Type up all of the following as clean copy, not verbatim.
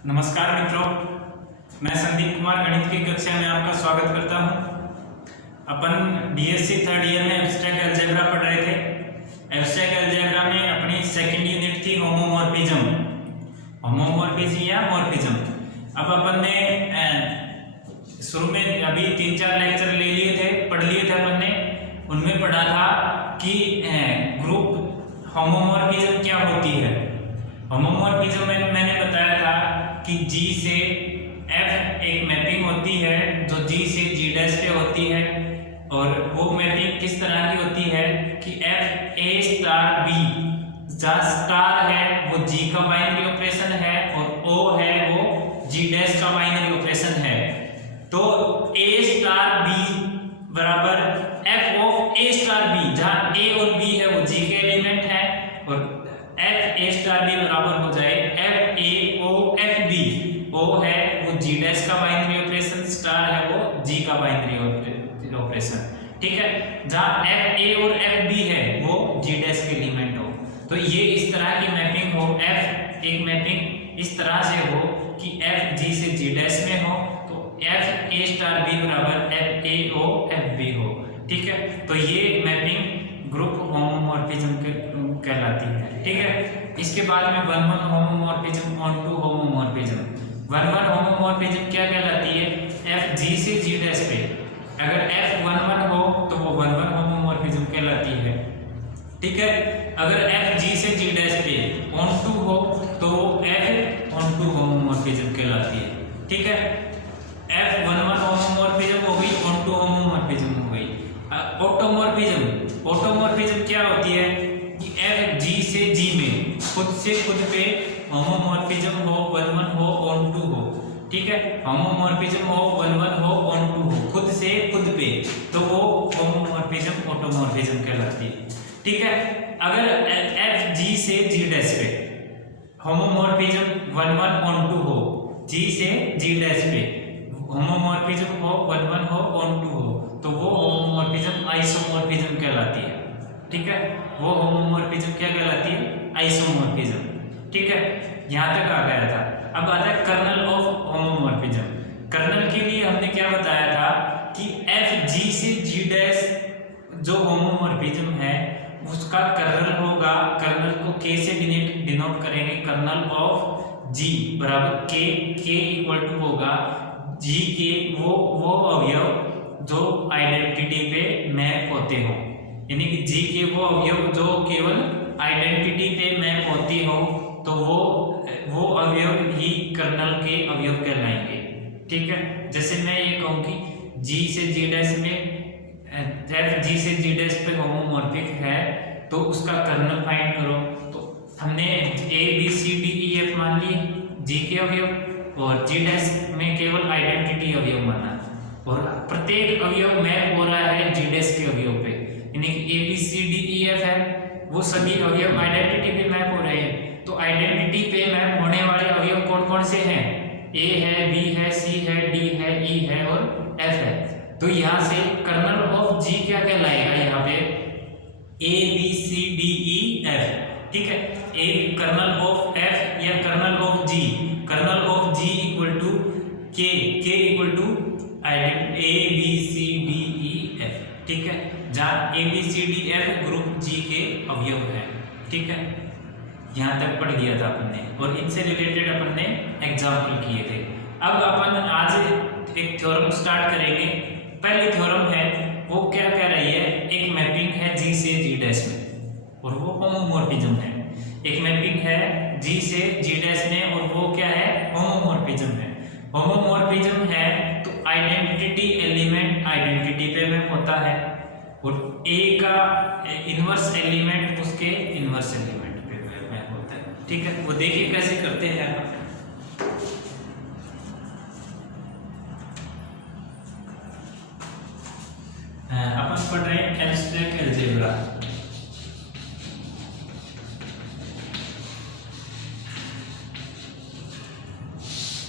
नमस्कार मित्रों, मैं संदीप कुमार गणित की कक्षा में आपका स्वागत करता हूं। अपन बीएससी थर्ड ईयर में एब्स्ट्रैक्ट अलजेब्रा पढ़ रहे थे। एब्स्ट्रैक्ट अलजेब्रा में अपनी सेकंड यूनिट थी होमोमॉर्फिज्म या मॉर्फिज्म। अब अपन ने शुरू में अभी 3-4 लेक्चर ले लिए थे, पढ़ लिए थे अपन ने। उनमें पढ़ा था कि ग्रुप होमोमॉर्फिज्म क्या होती है। होमोमॉर्फिज्म में मैंने बताया था कि G से F एक मैपिंग होती है जो G से G' पे होती है, और वो मैपिंग किस तरह की होती है कि F A स्टार B, जहाँ स्टार है वो G का बाइनरी ऑपरेशन है और O है वो G' का बाइनरी ऑपरेशन है। तो A स्टार B बराबर F of A star B, जहाँ A और B है वो G के एलिमेंट है, और F A स्टार B बराबर हो जाए F A O F B। O है वो G' का बाइनरी ऑपरेशन, स्टार है वो G का बाइनरी ऑपरेशन, ठीक है। जहाँ F A और F B है वो G' के एलिमेंट हो। तो ये इस तरह की मैपिंग हो, F एक मैपिंग इस तरह से हो कि F G से G' में हो, तो F A स्टार B बराबर F A O F B हो, ठीक है। तो ये मैपिंग ग्रुप होमोमॉर्फिज्म कहलाती है, ठीक है। इसके बाद में 1-1 homomorphism onto homomorphism. 1-1 homomorphism क्या कहलाती है? F G से G' पे अगर F 1-1 हो तो वो 1-1 होमोमॉर्फिज्म कहलाती है, ठीक है। अगर F G से G' पे ऑन टू हो तो वो F ऑन टू होमोमॉर्फिज्म कहलाती है, ठीक है। F 1-1 होमोमॉर्फिज्म हो गई, ऑन टू होमोमॉर्फिज्म हो गई। ऑटोमॉर्फिज्म क्या होती है कि F G से G में खुद से खुद पे होमोमॉर्फिज्म हो, 1-1 हो, ऑन टू हो, ठीक है। होमोमॉर्फिज्म हो, 1-1 हो, ऑन टू हो, खुद से खुद पे, तो वो होमोमॉर्फिज्म ऑटोमॉर्फिज्म कहलाती है, ठीक है। अगर F G से G' पे होमोमॉर्फिज्म 1-1 ऑन टू हो, G से G' पे होमोमॉर्फिज्म हो, 1-1 हो, ऑन टू हो, तो वो होमोमॉर्फिज्म आइसोमॉर्फिज्म कहलाती है, ठीक है। वो होमोमॉर्फिज्म क्या कहलाती है? आइसोमॉर्फिज्म, ठीक है। यहां तक आ गया था। अब आता है कर्नल ऑफ होमोमॉर्फिज्म। कर्नल के लिए हमने क्या बताया था कि F G से G' जो होमोमॉर्फिज्म है उसका कर्नल होगा, कर्नल को K से डिनोट करेंगे, कर्नल ऑफ G बराबर K इक्वल टू होगा G के वो अवयव जो आइडेंटिटी पे मैप होते हो, यानी कि G के वो अवयव जो केवल आइडेंटिटी पे मैप होती हो, तो वो अवयव ही कर्नल के अवयव कहलाएंगे, ठीक है। जैसे मैं ये कहूँ कि G से G' में F G से G' पे होमोमॉर्फिक है तो उसका कर्नल फाइंड करो। तो हमने A B C D E F मान लिए G के अवयव, और G' में केवल आइडेंटिटी अवयव माना, और प्रत्येक अवयव मैप हो रहा है G' के अवयव पे, यानी कि A B C D E F है वो सभी अवयव आइडेंटिटी पे मैप हो रहे हैं। तो आइडेंटिटी पे मैप होने वाले अवयव कौन कौन से हैं? A है, B है, C है, D है, E है और F है। तो यहाँ से कर्नल ऑफ G क्या कहलाएगा? यहाँ पे A B C D E F, ठीक है। A कर्नल ऑफ F या kernel of G, kernel of G equal to K equal to A B C D E F, ठीक है। जहाँ A B C D F group G के अवयव है, ठीक है। यहाँ तक पढ़ लिया था अपन ने, और इनसे रिलेटेड अपन ने एग्जाम्पल किए थे। अब अपन आज एक थ्योरम स्टार्ट करेंगे। पहली थ्योरम है वो क्या कह रही है? एक मैपिंग है G से G' में और वो होमोमॉर्फिज्म है। एक मैपिंग है G से G' में और वो क्या है? होमोमॉर्फिज्म है। होमोमॉर्फिज्म है तो आइडेंटिटी एलिमेंट आइडेंटिटी पे मैप होता है, और A का इनवर्स एलिमेंट उसके इनवर्स एलिमेंट पे मैप होता है, ठीक है। वो देखिए कैसे करते हैं। अपन पढ़ रहे हैं एब्स्ट्रैक्ट अलजेब्रा,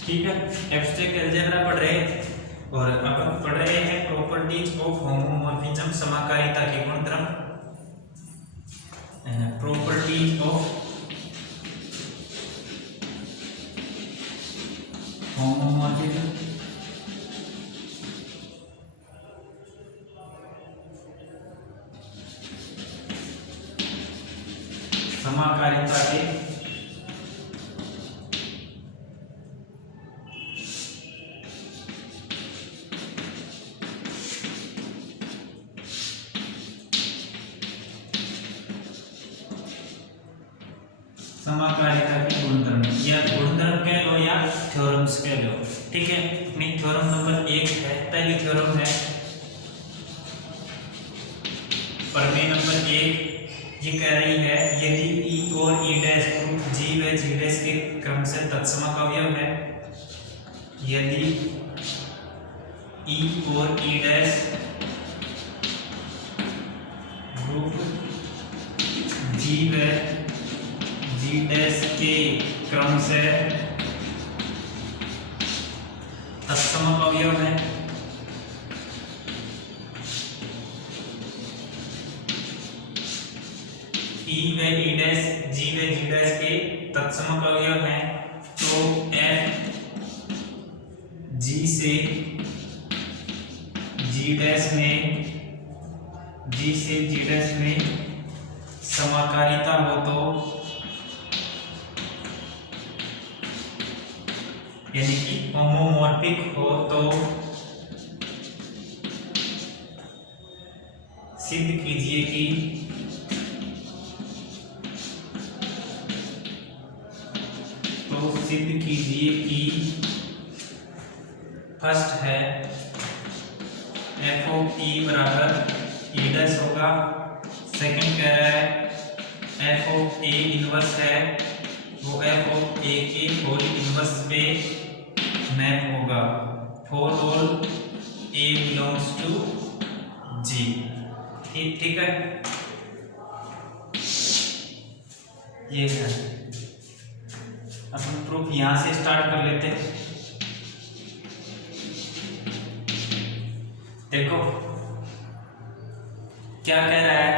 ठीक है। एब्स्ट्रैक्ट अलजेब्रा पढ़ रहे हैं और अपन पढ़ रहे हैं प्रॉपर्टीज ऑफ होमोमॉर्फिज्म, समाकारिता के गुणधर्म। प्रॉपर्टीज ऑफ समाकारिता के गुणधर्म, या गुणधर्म कह लो या थ्योरम्स कह लो। ठीक है, अपनी थ्योरम नंबर 1 है, पहली थ्योरम है प्रमेय नंबर 1। ये कह रही है यदि E और E डैश ग्रुप G व G डैश के क्रम से तत्समक अवयव है, यदि E और E डैश ग्रुप G व G डैश के क्रम से तत्समक अवयव है, E व E डैश G व G डैश के तत्समक अवयव हैं, तो F G से G डैश में, G से G डैश में समाकारिता हो तो, यानी कि होमोमॉर्फिक हो तो सिद्ध कीजिए कि फर्स्ट है एफ ऑफ ई बराबर ई डैश होगा, सेकंड कह रहा है एफ ऑफ ए इनवर्स है वो एफ ऑफ ए के होल इनवर्स पे मैप होगा for all A belongs to G. ठीक है, ये है। अपन प्रूफ यहां से स्टार्ट कर लेते हैं। देखो क्या कह रहा है,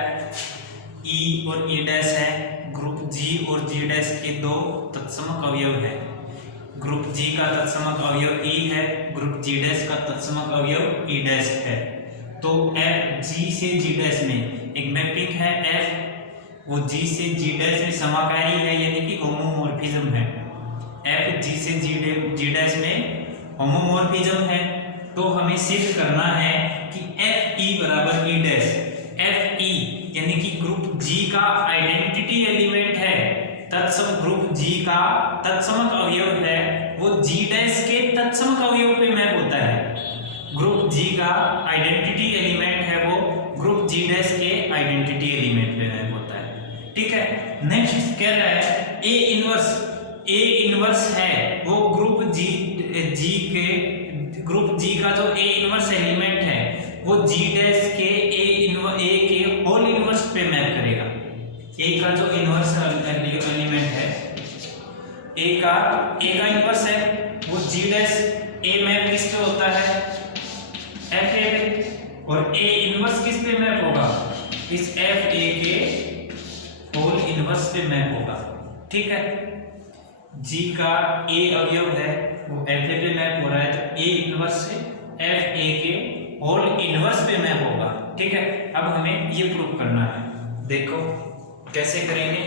E और E डैश है, ग्रुप G और G डैश के दो तत्समक अवयव है। ग्रुप G का तत्समक अवयव E है, ग्रुप G डैश का तत्समक अवयव E डैश है। तो F G से G डैश में एक मैपिंग है, F वो G से G डैश में समाकारी है, यानी कि होमोमॉर्फिज्म है। F G से G डैश में होमोमॉर्फिज्म है, तो हमें सिद्ध करना है कि F E बराबर E डैश, F E यानी कि ग्रुप G का आइडेंटिटी एलिमेंट है, तत्सम ग्रुप G का तत्समक अवयव है, वो G डैश के तत्समक अवयव पे मैप होता है। ग्रुप G का आइडेंटिटी एलिमेंट है वो ग्रुप G डैश के आइडेंटिटी एलिमेंट पे मैप होता है। ठीक है, नेक्स्ट कह रहा है A इनवर्स है वो ग्रुप G का जो A इनवर्स एलिमेंट है वो G डैश के A के होल इनवर्स पे मैप करेगा। A का जो इनवर्स एलिमेंट है, A का इनवर्स है वो G डैश A मैप किस पे होता है, F A पे, और A इनवर्स किस पे मैप होगा, इस F A के होल इनवर्स पे मैप होगा। ठीक है, G का A अवयव है वो F A पे मैप हो रहा है, तो A इनवर्स से F A के होल इनवर्स पे मैप होगा। ठीक है, अब हमें ये प्रूव करना है। देखो कैसे करेंगे।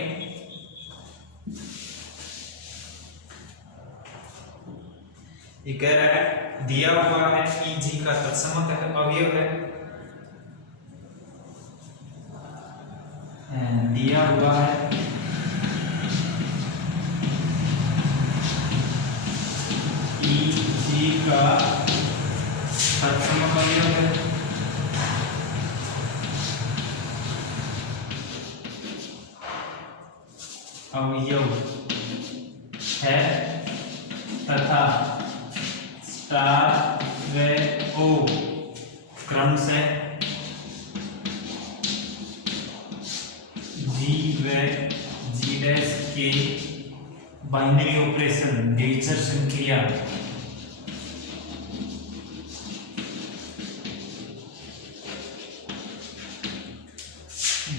ये कह रहा है दिया हुआ है कि G का तत्समक अवयव है, दिया हुआ है G का तत्समक अवयव है, तथा स्टार व O क्रम से G व G डैश के बाइनरी ऑपरेशन डिविजन क्रिया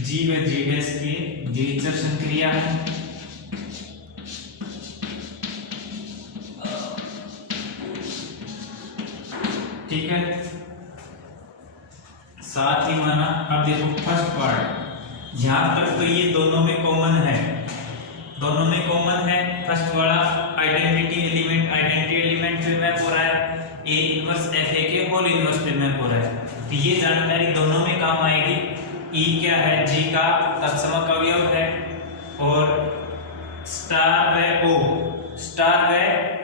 G व G डैश की डिविजन क्रिया है। ठीक है, साथ ही माना। अब देखो फर्स्ट पार्ट, यहां तक तो ये दोनों में कॉमन है, दोनों में कॉमन है। फर्स्ट वाला आइडेंटिटी एलिमेंट पे मैप हो रहा है, ए इनवर्स एफ ए के होल इनवर्स पे मैप हो रहा है। तो ये जानकारी दोनों में काम आएगी। ई क्या है, जी का तत्समक अवयव है, और स्टार व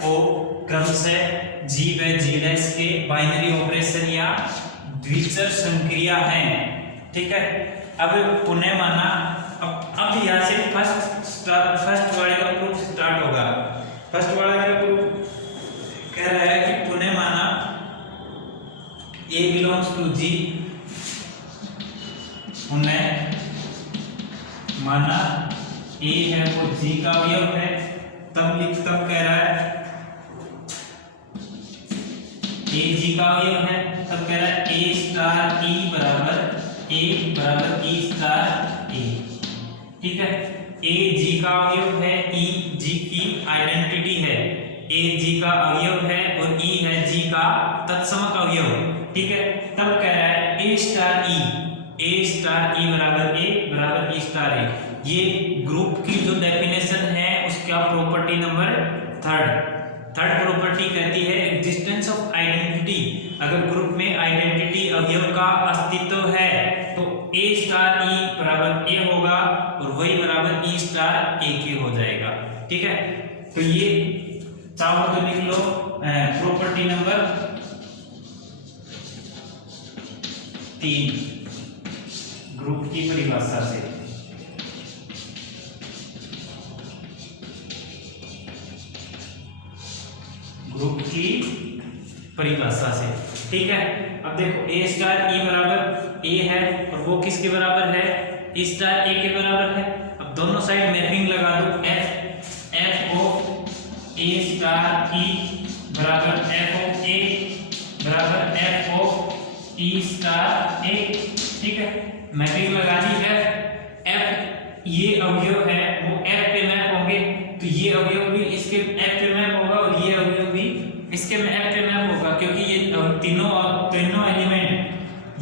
ओ क्रमशः जी व जी डैश के बाइनरी ऑपरेशन या द्विचर संक्रिया हैं। ठीक है, अब पुनः माना, अब यहाँ से फर्स्ट वाले का प्रूफ स्टार्ट होगा। फर्स्ट वाला का प्रूफ कह रहा है कि पुनः माना A belongs to G, पुनः माना A है वो G का अवयव है, तब कह रहा है A G का अवयव है, तब कह रहा है A स्टार E बराबर E स्टार A। ठीक है, A G का अवयव है, E G की आइडेंटिटी है, A G का अवयव है और E है G का तत्समक अवयव। ठीक है, तब कह रहा है A स्टार E बराबर E स्टार A। ये ग्रुप की जो डेफिनेशन है उसका प्रॉपर्टी नंबर थर्ड प्रॉपर्टी कहती है एग्जिस्टेंस ऑफ आइडेंटिटी। अगर ग्रुप में आइडेंटिटी अवयव का अस्तित्व है तो A स्टार E बराबर A होगा और वही बराबर E स्टार A के हो जाएगा। ठीक है, तो ये चाहो तो लिख लो प्रॉपर्टी नंबर 3 ग्रुप की परिभाषा से। ग्रुप की परिभाषा से, ठीक है। अब देखो A स्टार E बराबर A है और वो किसके बराबर है, E स्टार A के बराबर है। अब दोनों साइड मैपिंग लगा दो, F of A star E बराबर F ऑफ A बराबर F of E star A। ठीक है, मैपिंग लगा दी F ये अवयव है वो F पे मैप होंगे, तो ये अवयव भी इसके F पे मैप होगा और ये अवयव भी इसके F पे मैप होगा, क्योंकि ये तीनों एलिमेंट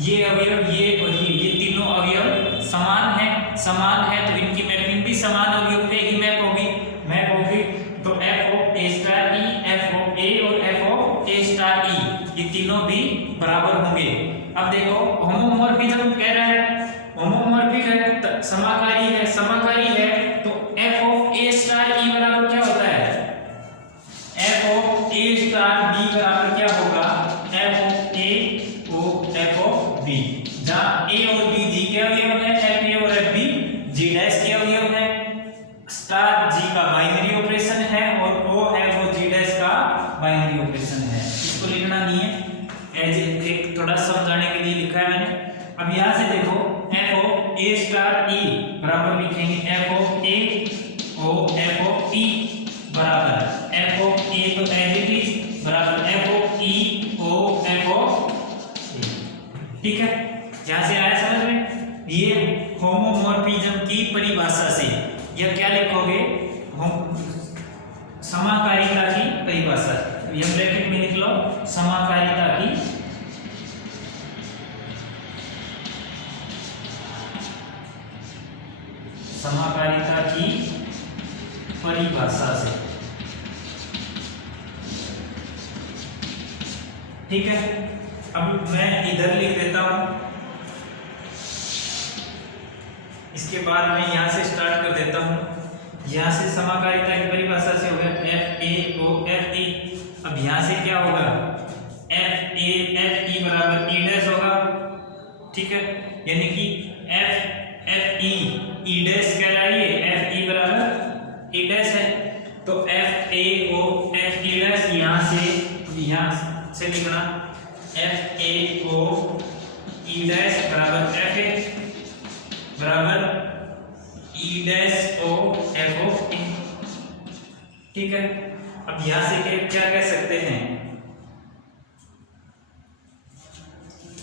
ये अवयव ये और ये तीनों अवयव समान है तो इनकी मैपिंग भी समान अवयव पे ही मैप होगी। तो F of A star E, F of A और F of A star E ये तीनों भी बराबर होंगे। अब देखो होमोमॉर्फिज्म कह रहा है, होमोमॉर्फिक है, समाकारी है तो F of A star E बराबर क्या होता है, F of A star B बराबर क्या होगा, F ऑफ A और F ऑफ B। जहां A और B G के अवयव है, F A और F B G डैश के अवयव है, स्टार G का बाइनरी ऑपरेशन है और O है वो G डैश का बाइनरी ऑपरेशन है। इसको लिखना नहीं है, एज एक थोड़ा समझाने के लिए लिखा है मैंने। अब यहां से देखो F of A star E बराबर लिखेंगे F of A O F of E बराबर F ऑफ A तो एज इट इज बराबर F of E O F of A। ठीक है, यहां से आया समझ में। ये होमोमॉर्फिज्म की परिभाषा से यह क्या लिखोगे, समाकारिता की परिभाषा, यह ब्रैकेट में लिख लो समाकारिता की परिभाषा से। ठीक है, अब मैं इधर लिख देता हूं, इसके बाद मैं यहां से स्टार्ट कर देता हूं। यहां से समाकारिता की परिभाषा से हो गया F A O F E। अब यहां से क्या होगा, F A F E बराबर E डैश होगा। ठीक है, यानी कि F E E डैश कह रहा है, F E बराबर E डैश है, तो F A O F E dash यहां से लिखना F A O E dash बराबर F A बराबर E dash O F of E। ठीक है, अब यहां से क्या कह सकते हैं,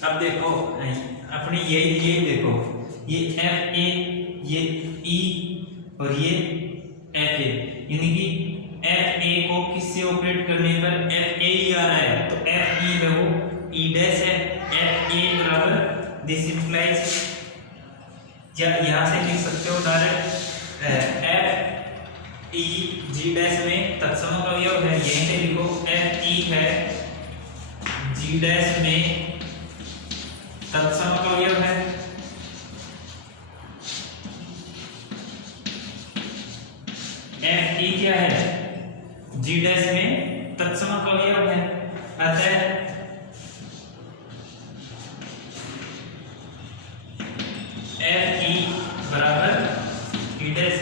अब देखो अपनी ये देखो, ये F A ये E और ये F A, यानी कि F A को किससे ऑपरेट करने पर F A ही आ रहा है, तो F E में वो E डैश है, F A बराबर दिस इंप्लाइज, या यहां से लिख सकते हो डायरेक्ट ई जी डैश में तत्समक अवयव है, यहीं पे लिखो एफ ई है, जी डैश में तत्समक अवयव है, एफ ई क्या है, जी डैश में तत्समक अवयव है। अतः एफ ई बराबर ई डैश,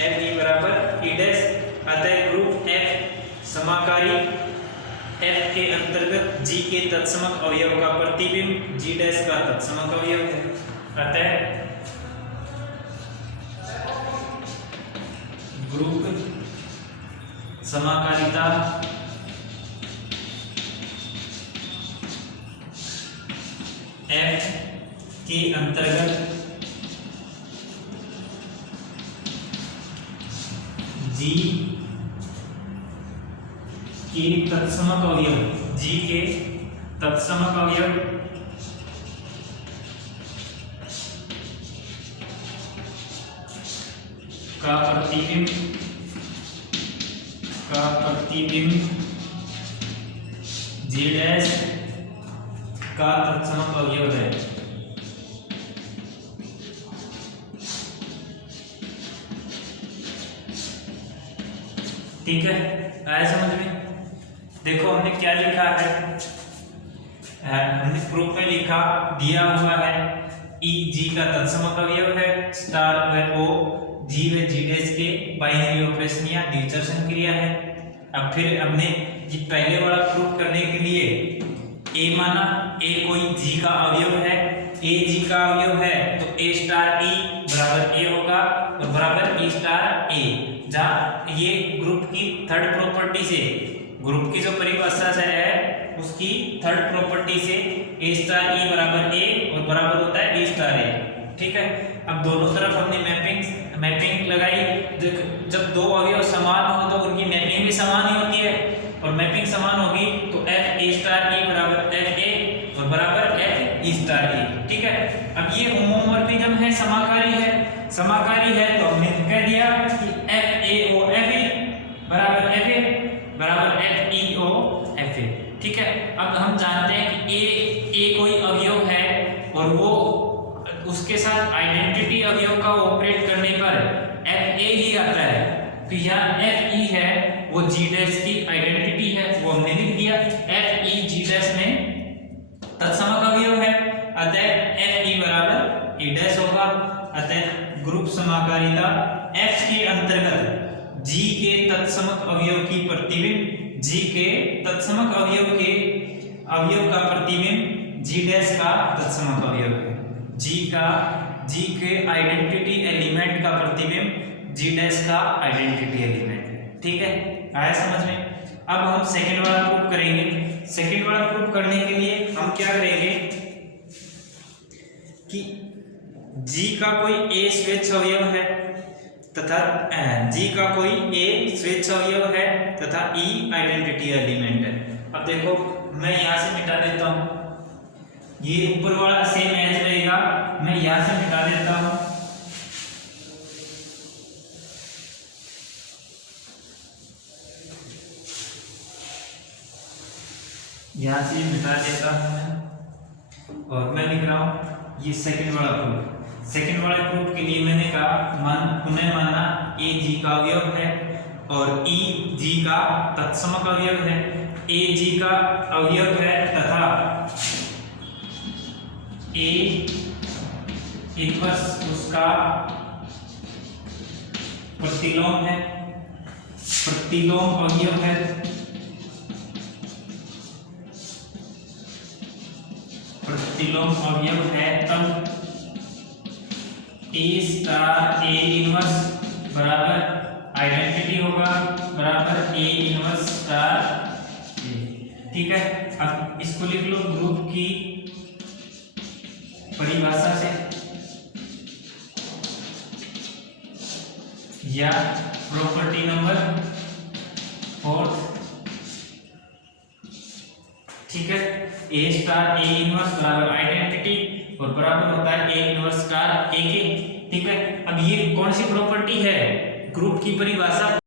एफ ई बराबर ई डैश। अतः ग्रुप एफ समाकारी एफ के अंतर्गत जी के तत्समक अवयव का प्रतिबिंब जी डैश का तत्समक अवयव है। अतः ग्रुप समाकारिता एफ के अंतर्गत जी के तत्समक अवयव, जी के तत्समक अवयव का प्रतिबिंब जी डैश का तत्समक अवयव है। ठीक है, आया समझ में? देखो हमने क्या लिखा है, हमने प्रूफ में लिखा दिया हुआ है ई जी का तत्समक अवयव है, स्टार व ओ जी व जी डैश के बाइनरी ऑपरेशन या द्विचर क्रिया है। अब फिर हमने ये पहले वाला प्रूफ करने के लिए ए माना, ए कोई जी का अवयव है, ए जी का अवयव है तो ए स्टार ई बराबर ए होगा और बराबर ई स्टार ए। जहाँ ये ग्रुप की थर्ड प्रॉपर्टी से, ग्रुप की जो परिभाषा से है उसकी थर्ड प्रॉपर्टी से ए स्टार ई बराबर ए और बराबर होता है ए स्टार ए। ठीक है, अब दोनों तरफ हमने मैपिंग लगाई। जब दो अवयव समान हो तो उनकी मैपिंग भी समान ही होती है और मैपिंग समान होगी तो एफ ए स्टार ई बराबर एफ ए और बराबर एफ ई स्टार ए। ठीक है, अब ये होमोमॉर्फिज्म है, समाकारी है तो हमने कह दिया कि F A O F A बराबर एफ ए बराबर F E O F A. ठीक है, अब हम जानते हैं कि ए कोई अवयव है और वो उसके साथ आइडेंटिटी अवयव का ऑपरेट करने पर एफ ए ही आता है, तो यहाँ एफ ई है वो जी डैश की आइडेंटिटी है, वो हमने लिख दिया। एफ ई जी डैश में तत्समक अवयव है, अतः एफ ई बराबर ई डैश होगा। अतः ग्रुप समाकारिता एफ के अंतर्गत जी के तत्समक अवयव की प्रतिबिंब, जी के तत्समक अवयव का प्रतिबिंब जी डैश का तत्समक अवयव है। जी के आइडेंटिटी एलिमेंट का प्रतिबिंब जी डैश का आइडेंटिटी एलिमेंट है। ठीक है, आया समझ में? अब हम सेकंड वाला प्रूफ करेंगे। सेकंड वाला प्रूफ करने के लिए हम क्या करेंगे कि जी का कोई ए स्वेच्छ अवयव है तथा जी का कोई ए स्वेच्छ अवयव है तथा ई आइडेंटिटी एलिमेंट है। अब देखो मैं यहां से मिटा देता हूं, ये ऊपर वाला सेम एज रहेगा, मैं यहां से मिटा देता हूं। यहां से मिटा देता हूं मैं और मैं लिख रहा हूं ये सेकंड वाला प्रूफ। सेकंड वाले प्रूफ के लिए मैंने कहा पुनः माना ए जी का अवयव है और ई जी का तत्समक अवयव है। ए जी का अवयव है तथा ए इनवर्स उसका प्रतिलोम है, प्रतिलोम अवयव है। प्रतिलोम अवयव है तब ए स्टार ए इनवर्स बराबर आइडेंटिटी होगा बराबर ए इनवर्स स्टार ए। ठीक है, अब इसको लिख लो ग्रुप की परिभाषा से या प्रॉपर्टी नंबर 4। ठीक है, ए स्टार ए इनवर्स बराबर आइडेंटिटी और बराबर होता है ए इनवर्स स्टार ए के। ठीक है, अब ये कौन सी प्रॉपर्टी है? ग्रुप की परिभाषा